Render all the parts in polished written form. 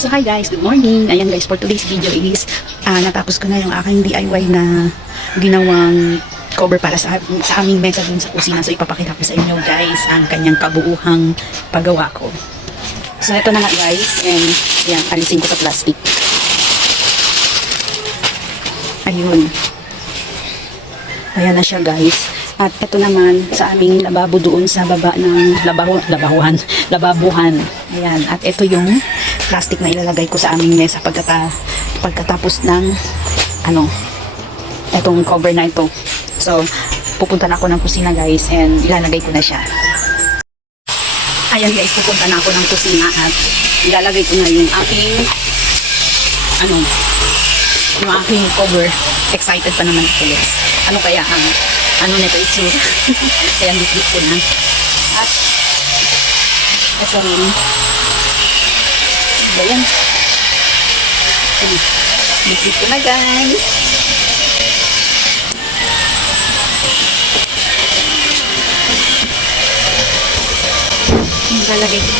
So hi guys, good morning. Ayan guys, for today's video is natapos ko na yung aking DIY na ginawang cover para sa aming mesa dun sa kusina. So ipapakita ko sa inyo guys ang kanyang kabuuhang paggawa ko. So ito na nga guys, and yan, alisin ko sa plastic. Ayun. Ayan na siya guys. At ito naman sa aming lababo doon sa baba ng lababuhan. Ayan. At ito yung plastic na ilalagay ko sa aming mesa pagkatapos ng itong cover na ito. So, pupunta na ako ng kusina guys and ilalagay ko na siya. Ayan guys, pupunta na ako ng kusina at ilalagay ko na yung aking yung aking cover. Excited pa naman ako guys. Ano kaya ang nito itsura. Kaya bitbit ko na. At ito rin. Ba yan? Bitbit ko na guys. Lalagay ko.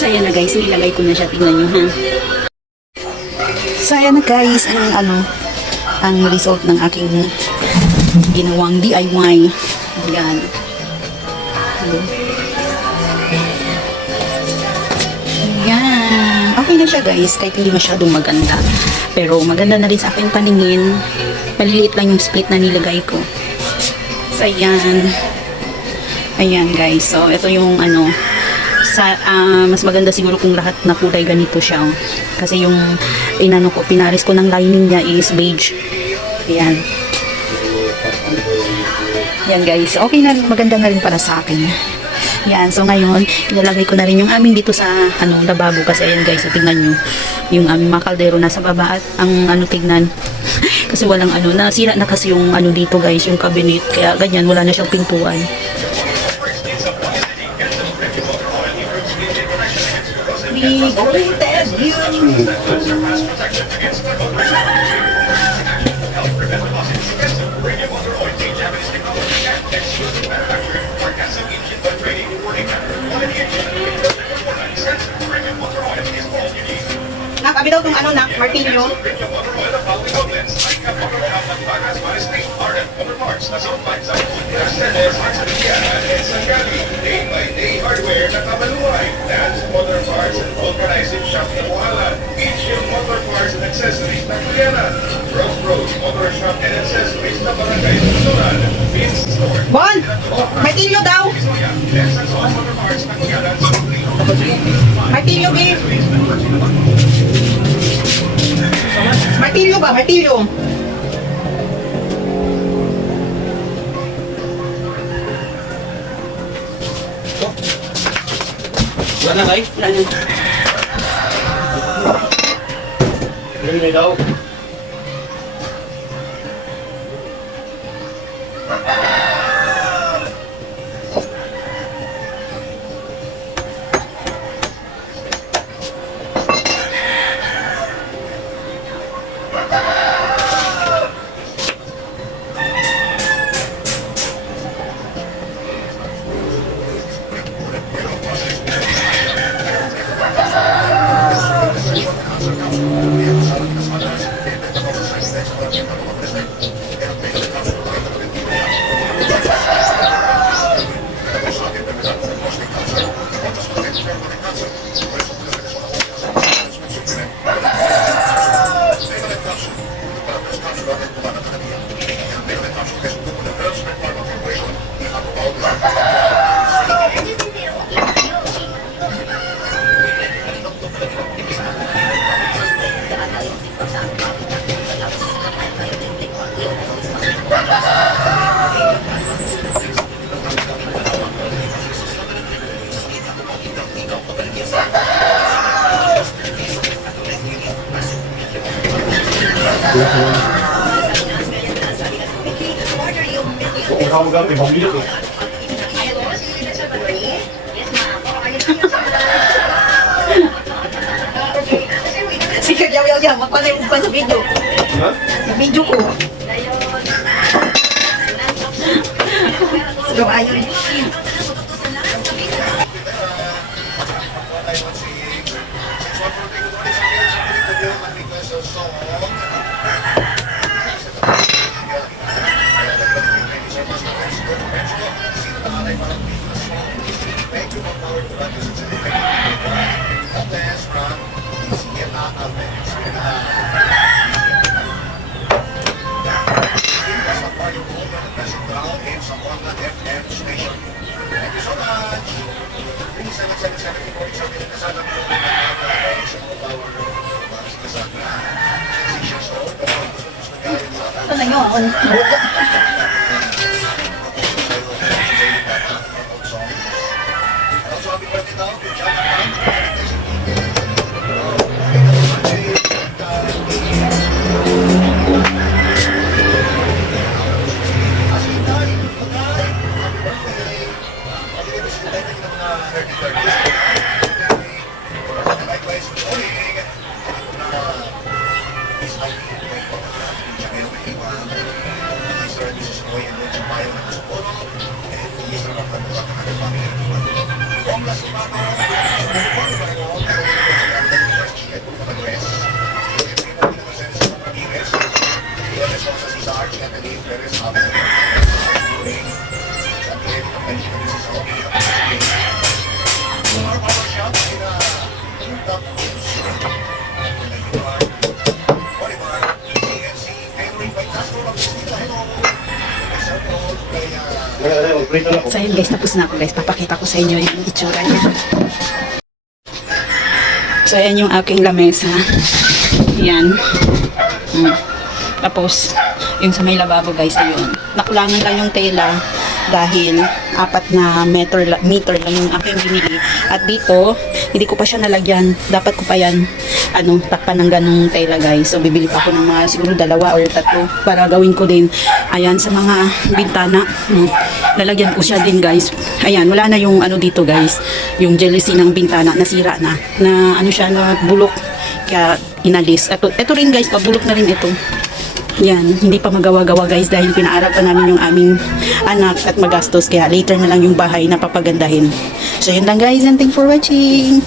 So ayan na guys, nilagay ko na siya, tingnan nyo ha. So ayan na guys, ang result ng aking ginawang DIY. Ayan. Ayan. Okay na siya guys, kahit hindi masyadong maganda. Pero maganda na rin sa aking paningin. Maliliit lang yung split na nilagay ko. So ayan. Ayan guys, so ito yung mas maganda siguro kung lahat na kulay ganito siya. Kasi yung pinaris ko ng lining niya is beige. Ayan. Ayan guys, okay na rin, maganda na rin para sa akin. Ayan, so ngayon, ilalagay ko na rin yung aming dito sa lababo. Kasi ayan guys, so tingnan nyo, yung aming mga kaldero nasa baba at ang tignan. Kasi walang nasira na kasi yung dito guys, yung cabinet. Kaya ganyan, wala na siyang pintuan. We go tell you. Nakabi daw tong martilyo. Hardware na kamaluhay. That's motor parts and vulcanizing shop na Buhala. Each yung motor parts and accessories na Kuyanan. Rose Motor Shop and Accessories na Barangay Susuran. Vince Store. Bon! Martilyo daw! Motor parts na Kuyanan. Martilyo, babe! Martilyo ba? Martilyo! Wala na kayo? Wala na. Hindi daw. Kung ikaw magamit, ibang bilog eh. Sige, yaw. Magpanay mo pa sa video. Ha? Sa video ko. So, ayun. Ano yun? Magprito na ako. So ayun guys, tapos na ako guys. Papakita ko sa inyo yung itsura niya. So ayan yung aking lamesa. Yan. Tapos, yung sa may lababo guys, ayun. Nakulangan lang yung tela dahil 4 na meter lang yung aking binili. At dito, hindi ko pa siya nalagyan. Dapat ko pa yan, takpan ng ganong tela guys. So bibili pa ako ng mga siguro 2 or 3 para gawin ko din. Ayan, sa mga bintana. Lalagyan ko siya din guys. Ayan, wala na yung dito guys. Yung jealousy ng bintana, nasira na. Na siya, na bulok. Kaya inalis. Ito rin guys, pabulok na rin ito. Yan, hindi pa magawa-gawa guys dahil pinaaral pa namin yung aming anak at magastos. Kaya later na lang yung bahay na papagandahin. So yun lang guys, and thanks for watching.